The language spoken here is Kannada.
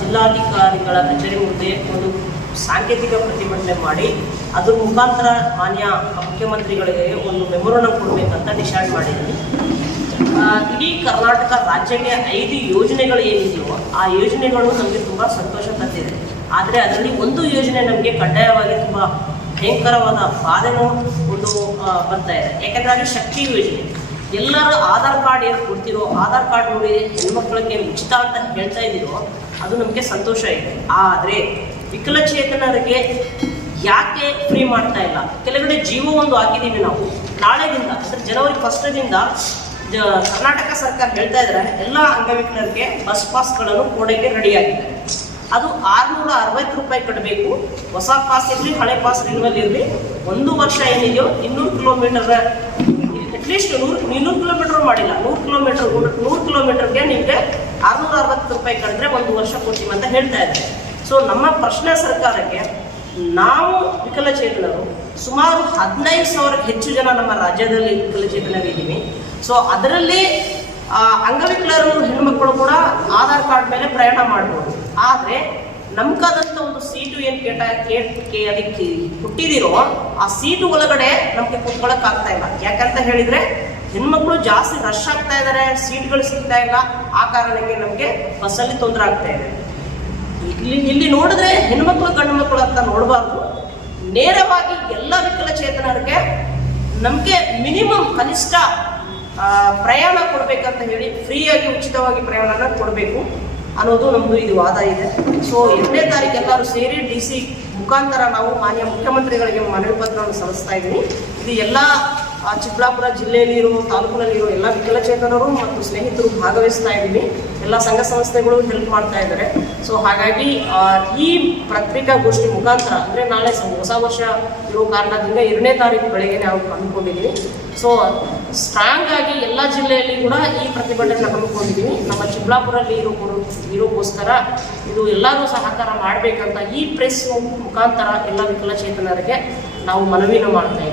ಜಿಲ್ಲಾಧಿಕಾರಿಗಳ ಕಚೇರಿ ಮುಂದೆ ಒಂದು ಸಾಂಕೇತಿಕ ಪ್ರತಿಭಟನೆ ಮಾಡಿ, ಅದರ ಮುಖಾಂತರ ಮಾನ್ಯ ಮುಖ್ಯಮಂತ್ರಿಗಳಿಗೆ ಒಂದು ಮೆಮೊರನ್ನ ಕೊಡಬೇಕಂತ ಡಿಸೈಡ್ ಮಾಡಿದ್ದೀನಿ ಇಡೀ ಕರ್ನಾಟಕ ರಾಜ್ಯಕ್ಕೆ ಐದು ಯೋಜನೆಗಳು ಏನಿದೆಯೋ ಆ ಯೋಜನೆಗಳು ನಮಗೆ ತುಂಬ ಸಂತೋಷ ತಂದಿದೆ. ಆದರೆ ಅದರಲ್ಲಿ ಒಂದು ಯೋಜನೆ ನಮಗೆ ಕಡ್ಡಾಯವಾಗಿ ತುಂಬ ಭಯಂಕರವಾದ ಬಾಧೆನೂ ಒಂದು ಬರ್ತಾ ಇದೆ. ಯಾಕೆಂದರೆ ಅದು ಶಕ್ತಿ ಯೋಜನೆ. ಎಲ್ಲರೂ ಆಧಾರ್ ಕಾರ್ಡ್ ಏನು ಕೊಡ್ತಿರೋ ಆಧಾರ್ ಕಾರ್ಡ್ ನೋಡಿ ಹೆಣ್ಮಕ್ಳಿಗೆ ಉಚಿತ ಅಂತ ಹೇಳ್ತಾ ಇದ್ದೀರೋ, ಅದು ನಮಗೆ ಸಂತೋಷ ಇದೆ. ಆದರೆ ವಿಕಲಚೇತನರಿಗೆ ಯಾಕೆ ಫ್ರೀ ಮಾಡ್ತಾ ಇಲ್ಲ? ಕೆಲವೆಡೆ ಜೀವ ಒಂದು ಹಾಕಿದ್ದೀವಿ ನಾವು. ನಾಳೆದಿಂದ ಅಂದರೆ ಜನವರಿ ಫಸ್ಟದಿಂದ ಕರ್ನಾಟಕ ಸರ್ಕಾರ ಹೇಳ್ತಾ ಇದ್ರೆ, ಎಲ್ಲ ಅಂಗವಿಕಲರಿಗೆ ಬಸ್ ಪಾಸ್ಗಳನ್ನು ಕೊಡೋಕ್ಕೆ ರೆಡಿಯಾಗಿದ್ದಾರೆ ಅದು ಆರುನೂರ ಅರವತ್ತು ರೂಪಾಯಿ ಕಟ್ಟಬೇಕು ಹೊಸ ಪಾಸ್ ಇರಲಿ, ಹಳೆ ಪಾಸ್ ರಿನ್ವಲ್ ಇರಲಿ, ಒಂದು ವರ್ಷ ಏನಿದೆಯೋ ಇನ್ನೂರು ಕಿಲೋಮೀಟರ್ ಅಟ್ಲೀಸ್ಟ್ ನೂರು, ಇನ್ನೂರು ಕಿಲೋಮೀಟರ್ ಮಾಡಿಲ್ಲ. ನೂರು ಕಿಲೋಮೀಟರ್ ನೂರು ಕಿಲೋಮೀಟರ್ಗೆ ನಿಮಗೆ ಆರುನೂರ ಅರವತ್ತು ರೂಪಾಯಿ ಕಟ್ಟಿದ್ರೆ ಒಂದು ವರ್ಷ ಕೊಡ್ತೀವಿ ಅಂತ ಹೇಳ್ತಾ ಇದ್ದಾರೆ. ಸೊ ನಮ್ಮ ಪ್ರಶ್ನೆ ಸರ್ಕಾರಕ್ಕೆ, ನಾವು ವಿಕಲಚೇತನರು, ಸುಮಾರು ಹದಿನೈದು ಸಾವಿರಕ್ಕೆ ಹೆಚ್ಚು ಜನ ನಮ್ಮ ರಾಜ್ಯದಲ್ಲಿ ವಿಕಲಚೇತನರಿದ್ದೀವಿ. ಸೊ ಅದರಲ್ಲಿ ಅಂಗವಿಕಲರು ಹೆಣ್ಮಕ್ಳು ಕೂಡ ಆಧಾರ್ ಕಾರ್ಡ್ ಮೇಲೆ ಪ್ರಯಾಣ ಮಾಡ್ಬೋದು. ಆದರೆ ನಮ್ಗಾದಂಥ ಒಂದು ಸೀಟು ಏನು ಕೇಟ, ಕೇಟ್ ಅದಕ್ಕೆ ಹುಟ್ಟಿದಿರೋ, ಆ ಸೀಟು ಒಳಗಡೆ ನಮಗೆ ಕುತ್ಕೊಳಕ್ ಆಗ್ತಾ ಇಲ್ಲ. ಯಾಕಂತ ಹೇಳಿದ್ರೆ ಹೆಣ್ಮಕ್ಳು ಜಾಸ್ತಿ ರಶ್ ಆಗ್ತಾ ಇದ್ದಾರೆ ಸೀಟ್ಗಳು ಸಿಗ್ತಾ ಇಲ್ಲ, ಆ ಕಾರಣಕ್ಕೆ ನಮಗೆ ಬಸ್ಸಲ್ಲಿ ತೊಂದರೆ ಆಗ್ತಾ ಇದೆ. ಇಲ್ಲಿ ಇಲ್ಲಿ ನೋಡಿದ್ರೆ ಹೆಣ್ಮಕ್ಳು ಗಂಡು ಮಕ್ಕಳು ಅಂತ ನೋಡಬಾರ್ದು. ನೇರವಾಗಿ ಎಲ್ಲ ವಿಕಲಚೇತನರಿಗೆ ನಮಗೆ ಮಿನಿಮಮ್ ಕನಿಷ್ಠ ಪ್ರಯಾಣ ಕೊಡಬೇಕಂತ ಹೇಳಿ ಫ್ರೀಯಾಗಿ ಉಚಿತವಾಗಿ ಪ್ರಯಾಣನ ಕೊಡಬೇಕು ಅನ್ನೋದು ನಮ್ಮದು ಇದು ವಾದ ಇದೆ. ಸೊ ಎರಡನೇ ತಾರೀಕು ಎಲ್ಲರೂ ಸೇರಿ ಡಿ ಸಿ ಮುಖಾಂತರ ನಾವು ಮಾನ್ಯ ಮುಖ್ಯಮಂತ್ರಿಗಳಿಗೆ ಮನವಿ ಪತ್ರವನ್ನು ಸಲ್ಲಿಸ್ತಾ ಇದ್ದೀನಿ. ಇದು ಎಲ್ಲ ಚಿಕ್ಕಬಳ್ಳಾಪುರ ಜಿಲ್ಲೆಯಲ್ಲಿರುವ ತಾಲೂಕಿನಲ್ಲಿರುವ ಎಲ್ಲ ವಿಕಲಚೇತನರು ಮತ್ತು ಸ್ನೇಹಿತರು ಭಾಗವಹಿಸ್ತಾ ಇದ್ದೀನಿ. ಎಲ್ಲ ಸಂಘ ಸಂಸ್ಥೆಗಳು ಹೆಲ್ಪ್ ಮಾಡ್ತಾ ಇದ್ದಾರೆ. ಸೊ ಹಾಗಾಗಿ ಈ ಪತ್ರಿಕಾಗೋಷ್ಠಿ ಮುಖಾಂತರ ಅಂದರೆ ನಾಳೆ ಹೊಸ ವರ್ಷ ಇರೋ ಕಾರಣದಿಂದ ಎರಡನೇ ತಾರೀಕು ಬೆಳಗ್ಗೆ ನಾವು ಹಮ್ಮಿಕೊಂಡಿದ್ದೀವಿ ಸೊ ಸ್ಟ್ರಾಂಗ್ ಆಗಿ ಎಲ್ಲ ಜಿಲ್ಲೆಯಲ್ಲಿ ಕೂಡ ಈ ಪ್ರತಿಭಟನೆ ಹಮ್ಮಿಕೊಂಡಿದ್ದೀವಿ ನಮ್ಮ ಚಿಕ್ಕಬಳ್ಳಾಪುರಲ್ಲಿ ಇರೋ ಇರೋಕ್ಕೋಸ್ಕರ ಇದು ಎಲ್ಲರೂ ಸಹಕಾರ ಮಾಡಬೇಕಂತ ಈ ಪ್ರೆಸ್ ಮುಖಾಂತರ ಎಲ್ಲ ವಿಕಲಚೇತನರಿಗೆ ನಾವು ಮನವಿನ ಮಾಡ್ತಾ